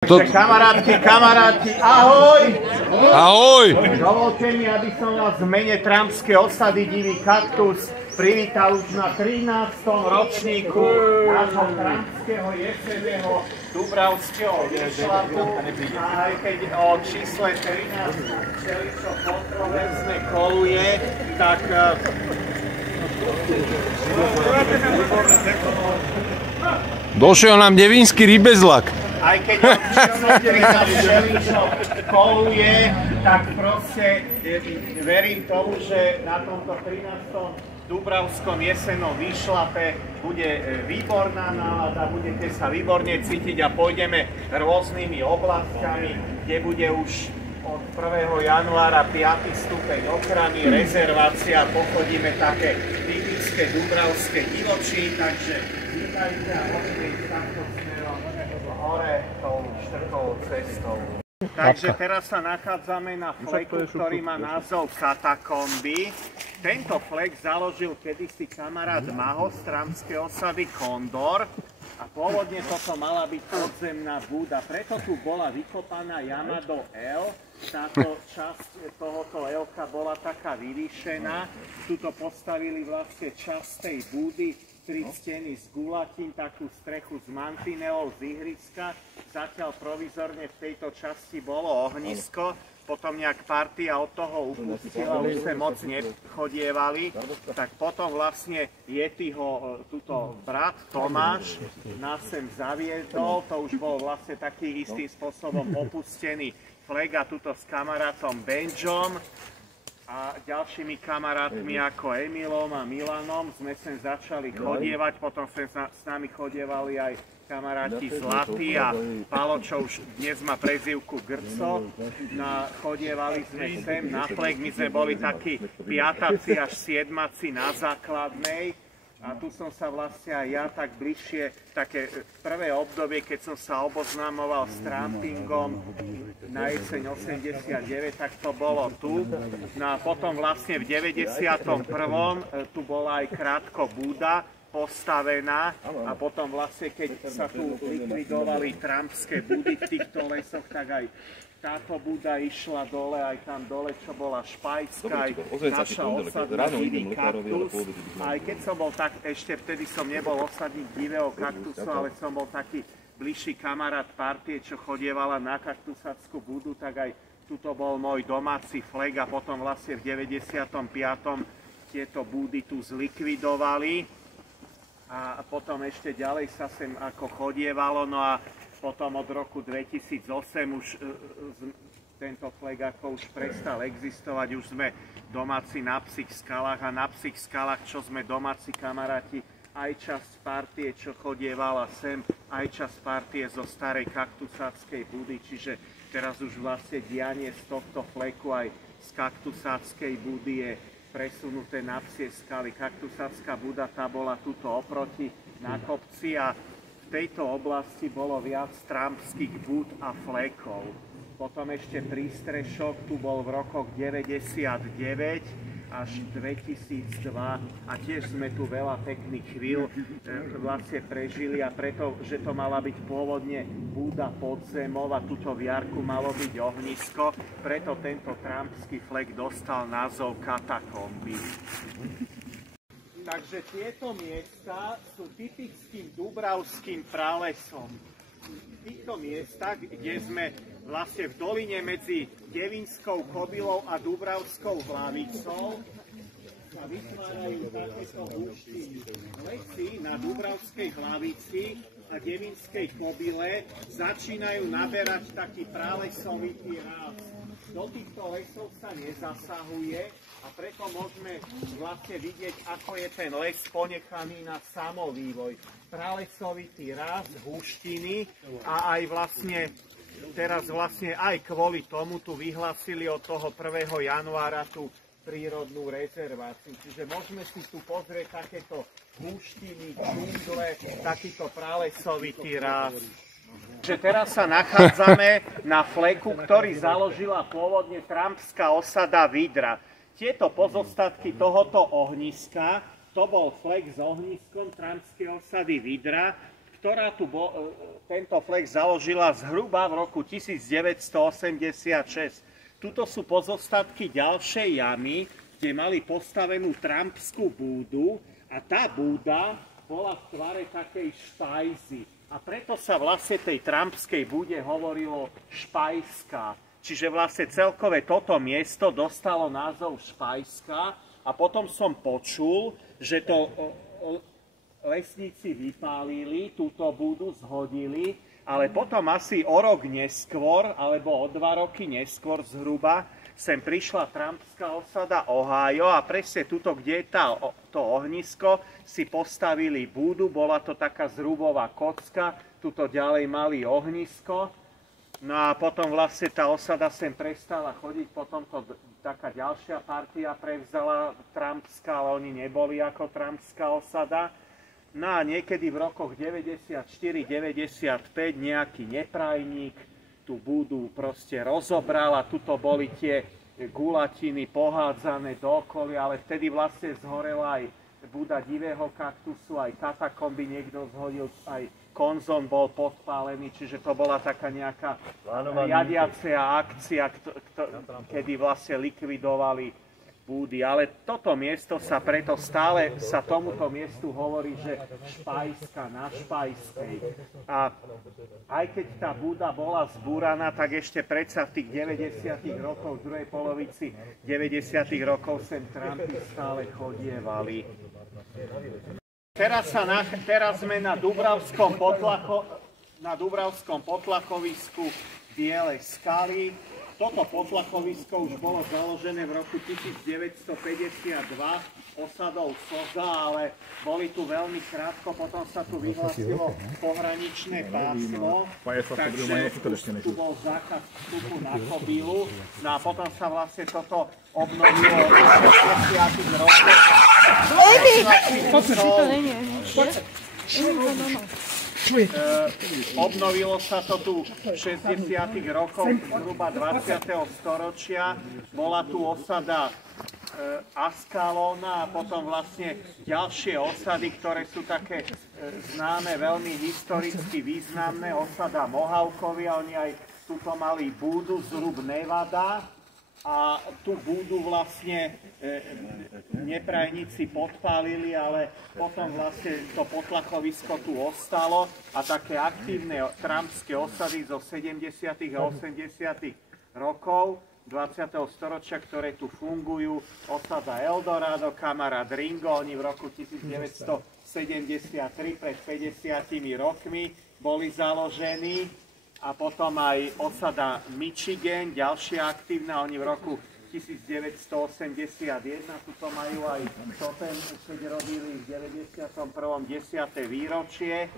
Takže kamarátky, kamaráti, ahoj! Ahoj! Dovolte mi, aby som vás v mene Trampskej osady Divý kaktus privítal už na 13. ročníku nášho trampského jeseného dubravského výšľapu. A aj keď o čísle 13 všeličo kontroverzne koluje, tak došiel nám devínsky rybezlak. aj keď všeličo koluje, tak proste verím tomu, že na tomto 13. Dubravskom jesennom výšľape bude výborná nálada, budete sa výborne cítiť a pôjdeme rôznymi oblasťami, kde bude už od 1. januára 5. stupeň ochrany, rezervácia, pochodíme také typické dubravské divočí, takže vítajte a môžeme ísť takto smerom hore tou štvrtou cestou. Takže teraz sa nachádzame na fleku, ktorý má názov Katakomby. Tento flek založil kedysi kamarát Maho z Trampskej osady Kondor a pôvodne toto mala byť podzemná búda. Preto tu bola vykopaná jama do L. Táto časť tohoto L-ka bola taká vyvýšená. Tuto postavili vlastne časť tej búdy, 3 steny s gulatím, takú strechu z mantineou z ihriska. Zatiaľ provizorne v tejto časti bolo ohnisko, potom nejak partia od toho upustila, už sa moc nechodievali, tak potom vlastne Yetiho túto brat Tomáš nás sem zaviedol, to už bol vlastne taký istým spôsobom opustený flek a tuto s kamarátom Benjom a ďalšími kamarátmi ako Emilom a Milanom sme sem začali chodievať, potom sem s nami chodievali aj kamaráti Zlatý a Palo, čo už dnes má prezývku Grco. Chodievali sme sem na flek, my sme boli takí piataci až siedmaci na základnej. A tu som sa vlastne aj ja tak bližšie, také prvé obdobie, keď som sa oboznamoval s trampingom na jeseň 89, tak to bolo tu. No a potom vlastne v 91. tu bola aj krátko búda postavená a potom vlastne, keď sa tu likvidovali trampské búdy v týchto lesoch, tak aj táto búda išla dole, aj tam dole, čo bola špajská, aj naša osadná Divý kaktus. Aj keď som bol tak, ešte vtedy som nebol osadník Divého kaktusu, ale som bol taký bližší kamarát partie, čo chodievala na kaktusáckú búdu, tak aj tuto bol môj domáci flek a potom vlastne v 95. tieto búdy tu zlikvidovali. A potom ešte ďalej sa sem ako chodievalo, no a potom od roku 2008 už tento flek ako už prestal existovať, už sme domáci na Psích skalách a na Psích skalách, čo sme domáci kamaráti, aj časť partie, čo chodievala sem, aj časť partie zo starej kaktusáckej budy, čiže teraz už vlastne dianie z tohto fleku aj z kaktusáckej budy je presunuté na Psie skaly. Kaktusácka buda, tá bola tuto oproti na kopci a v tejto oblasti bolo viac trampských búd a flekov. Potom ešte prístrešok tu bol v rokoch 99 až 2002 a tiež sme tu veľa pekných chvíľ vlastne prežili a preto, že to mala byť pôvodne búda pod zemou a tuto v jarku malo byť ohnisko, preto tento trampský flek dostal názov Katakomby. Takže tieto miesta sú typickým dubravským pralesom. V týchto miestach, kde sme vlastne v doline medzi Devínskou kobylou a Dubravskou hlavicou, sa vytvárajú takéto húštiny. Lesy na Dubravskej hlavici a Devínskej kobyle začínajú naberať taký pralesovitý ráz. Do týchto lesov sa nezasahuje a preto môžeme vlastne vidieť, ako je ten les ponechaný na samovývoj. Pralesovitý ráz, húštiny a aj vlastne teraz vlastne aj kvôli tomu tu vyhlásili od toho 1. januára tú prírodnú rezerváciu. Čiže môžeme si tu pozrieť takéto húštiny, džungle, takýto pralesovitý ráz. Že teraz sa nachádzame na fleku, ktorý založila pôvodne trampská osada Vidra. Tieto pozostatky tohoto ohniska, to bol flek s ohniskom trampskej osady Vidra, ktorá tento flex založila zhruba v roku 1986. Tuto sú pozostatky ďalšej jamy, kde mali postavenú trumpskú búdu a tá búda bola v tvare takej špajzy. A preto sa vlastne tej trumpskej búde hovorilo špajská. Čiže vlastne celkové toto miesto dostalo názov Špajská a potom som počul, že to lesníci vypálili, túto búdu zhodili, ale potom asi o rok neskôr, alebo o 2 roky neskôr zhruba, sem prišla trumpská osada Ohio a presne tuto, kde je to ohnisko, si postavili búdu, bola to taká zrubová kocka, tuto ďalej mali ohnisko. No a potom vlastne tá osada sem prestala chodiť, potom to taká ďalšia partia prevzala trumpská, ale oni neboli ako trumpská osada. No a niekedy v rokoch 94-95 nejaký neprajník tú búdu proste rozobral a tuto boli tie gulatiny pohádzané do okolia, ale vtedy vlastne zhorela aj búda divého kaktusu, aj katakomby niekto zhodil, aj konzon bol podpálený, čiže to bola taká nejaká riadiacia akcia, kedy vlastne likvidovali búdy. Ale toto miesto sa preto stále sa tomuto miestu hovorí, že Špajska, na Špajskej. A aj keď tá búda bola zbúraná, tak ešte predsa v tých 90. rokoch, v druhej polovici 90. rokov sem Trumpy stále chodievali. Teraz sme na Dubravskom potlakovisku Bielej skaly. Toto potlakovisko už bolo založené v roku 1952 osadou Soza, ale boli tu veľmi krátko, potom sa tu vyhlásilo pohraničné pásmo, takže tu bol zákaz vstupu na Kobylu. No a potom sa vlastne toto obnovilo v 60. rokoch. Obnovilo sa to tu v 60. rokoch zhruba 20. storočia. Bola tu osada Askalóna a potom vlastne ďalšie osady, ktoré sú také známe, veľmi historicky významné. Osada Mohavkovia, oni aj tuto mali búdu zrub Nevada a tú búdu vlastne neprajníci podpálili, ale potom vlastne to potlakovisko tu ostalo a také aktívne trumpské osady zo 70. a 80. rokov 20. storočia, ktoré tu fungujú, osada Eldorado, kamarát Ringo, oni v roku 1973, pred 50 rokmi, boli založení. A potom aj osada Michigan, ďalšia aktívna, oni v roku 1981, tuto majú aj totem, keď robili v 91. 10. výročie.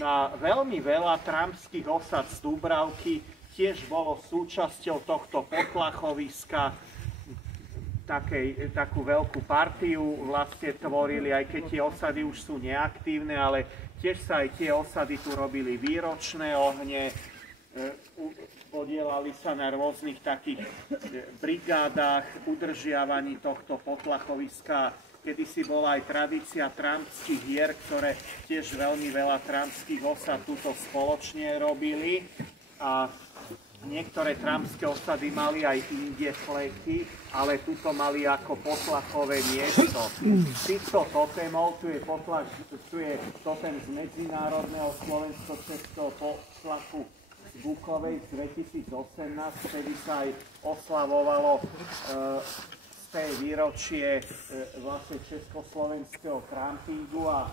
No a veľmi veľa trumpských osad z Dúbravky tiež bolo súčasťou tohto potlachoviska, takú veľkú partiu vlastne tvorili, aj keď tie osady už sú neaktívne, ale tiež sa aj tie osady tu robili výročné ohne, podielali sa na rôznych takých brigádach, udržiavaní tohto potlachoviska. Kedysi bola aj tradícia trumpských hier, ktoré tiež veľmi veľa trumpských osad túto spoločne robili. A niektoré trumpské osady mali aj inde fleky, ale tuto mali ako potlachové miesto. Z týchto totemov, tu je totem z medzinárodného slovensko-českého potlaku z Bukovej z 2018, vtedy sa aj oslavovalo výročie vlastne československého trampingu a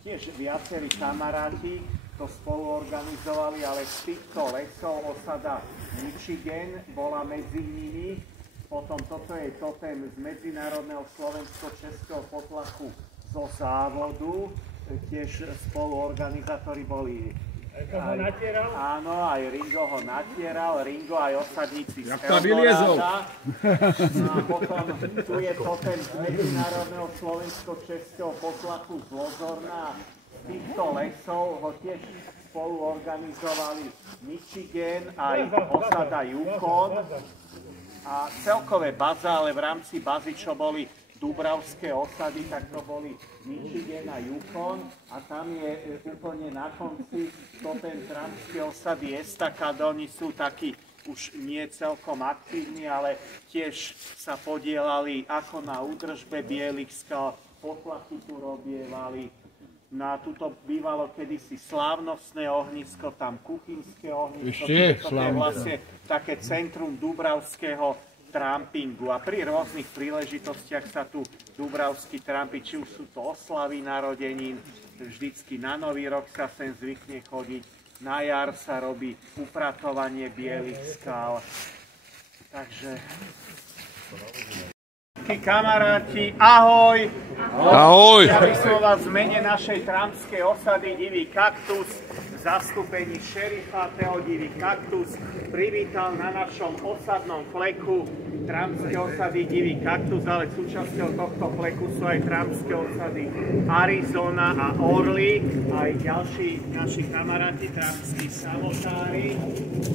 tiež viacerí kamaráti to spolu organizovali, ale z týchto lesov osada Michigan bola medzi nimi. Potom toto je totem z medzinárodného slovensko-českého potlaku zo závodu, tiež spoluorganizátori boli áno, aj Ringo ho natieral, Ringo aj osadníci z Eldorada. No a potom tu je totem z medzinárodného slovensko-českého potlaku z Lozorna. Z týchto lesov ho tiež spolu organizovali Michigan aj osada Yukon. A celkové baza, ale v rámci bazy, čo boli dúbravské osady, tak to boli Michigan a Yukon a tam je úplne na konci ten trumpské osady Estacado. Oni sú takí už nie celkom aktívni, ale tiež sa podielali ako na údržbe bielých skal, potlachy tu robievali. Na tuto bývalo kedysi slávnostné ohnisko, tam kuchynské ohnisko. To je vlastne také centrum dúbravského trampingu a pri rôznych príležitostiach sa tu dúbravskí trampi, či už sú to oslavy narodenín, vždycky na Nový rok sa sem zvykne chodiť, na jar sa robí upratovanie bielých skal. Takže... Kamaráti, ahoj! Ahoj! Ja by som vás v mene našej trampskej osady Divý kaktus v zastúpení šerifa Teo Divý kaktus privítal na našom osadnom fleku trampskej osady Divý kaktus, ale súčasťou tohto fleku sú aj trampské osady Arizona a Orly, aj ďalší naši kamaráti, trampskí samotári.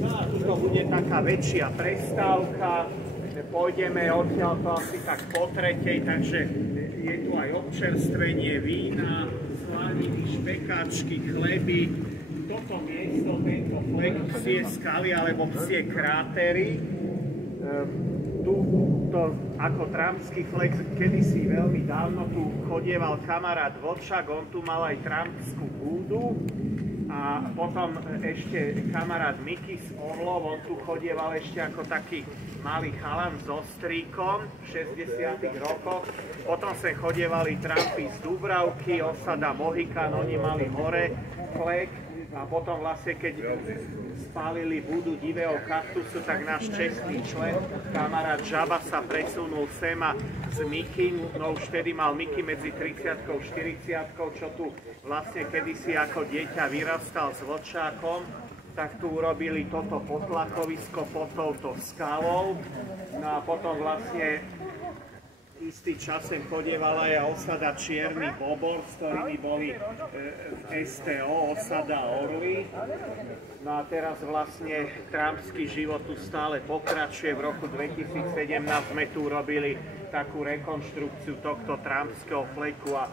No a tuto bude taká väčšia prestávka. Pôjdeme odtiaľ to asi tak po tretej, takže je tu aj občerstvenie vína, slaniny, špekáčky, chleby. Toto miesto, tento flek, psie skaly alebo psie krátery. Tu to ako trampský flek kedysi veľmi dávno tu chodieval kamarát Vlčak, on tu mal aj trampskú búdu. A potom ešte kamarát Miky z Orlov, on tu chodieval ešte ako taký malý chalan so stríkom v 60. rokoch. Potom sem chodievali trampy z Dúbravky, osada Mohikan, oni mali hore flek. A potom vlastne, keď spálili budu Divého kaktusu, tak náš čestný člen, kamarát Žaba, sa presunul sem a z Miky, no už vtedy mal Miky medzi 30 a 40, čo tu vlastne kedysi ako dieťa vyrastal s Vlčákom, tak tu urobili toto potlakovisko pod touto skalou. No a potom vlastne istý čas sem chodievala aj osada Čierny Bobor, s ktorými boli STO, osada Orly. No a teraz vlastne trampský život tu stále pokračuje. V roku 2017 sme tu robili takú rekonštrukciu tohto trampského fleku a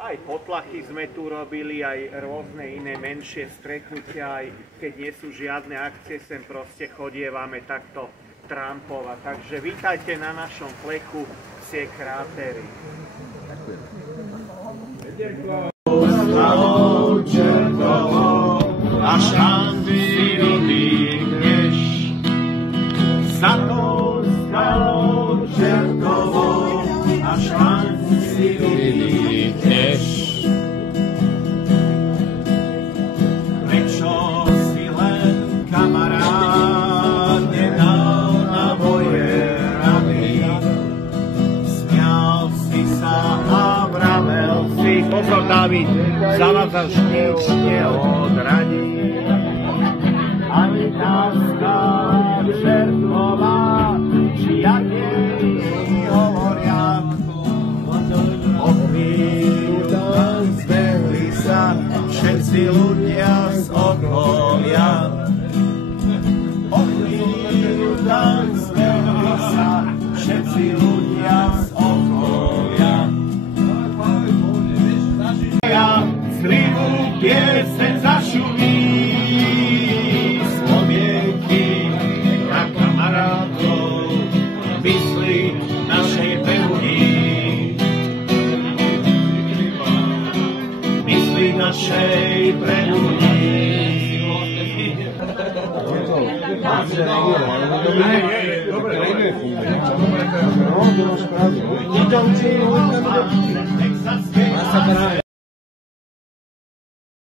aj potlachy sme tu robili, aj rôzne iné menšie stretnutia, aj keď nie sú žiadne akcie, sem proste chodievame takto trampovať. Takže vítajte na našom fleku Psie krátery. Až tam si vydýchneš za tou skalou čertovou, až tam si vydýchneš. Prečo si len kamarád nedal na moje rady? Smial si sa a vravel si, pozor Dávid, zavádzaš nič neodradí. Ani tá skála čertová, žiadnej hovoriatku. O chvíľu tam zbehli sa všetci ľudia z okolia. O chvíľu tam zbehli sa všetci ľudia z okolia. Ja zlivú pieseň zašumí, spomienky na kamarátov, mysli našej peruny. Mysli našej peruny. Dobre.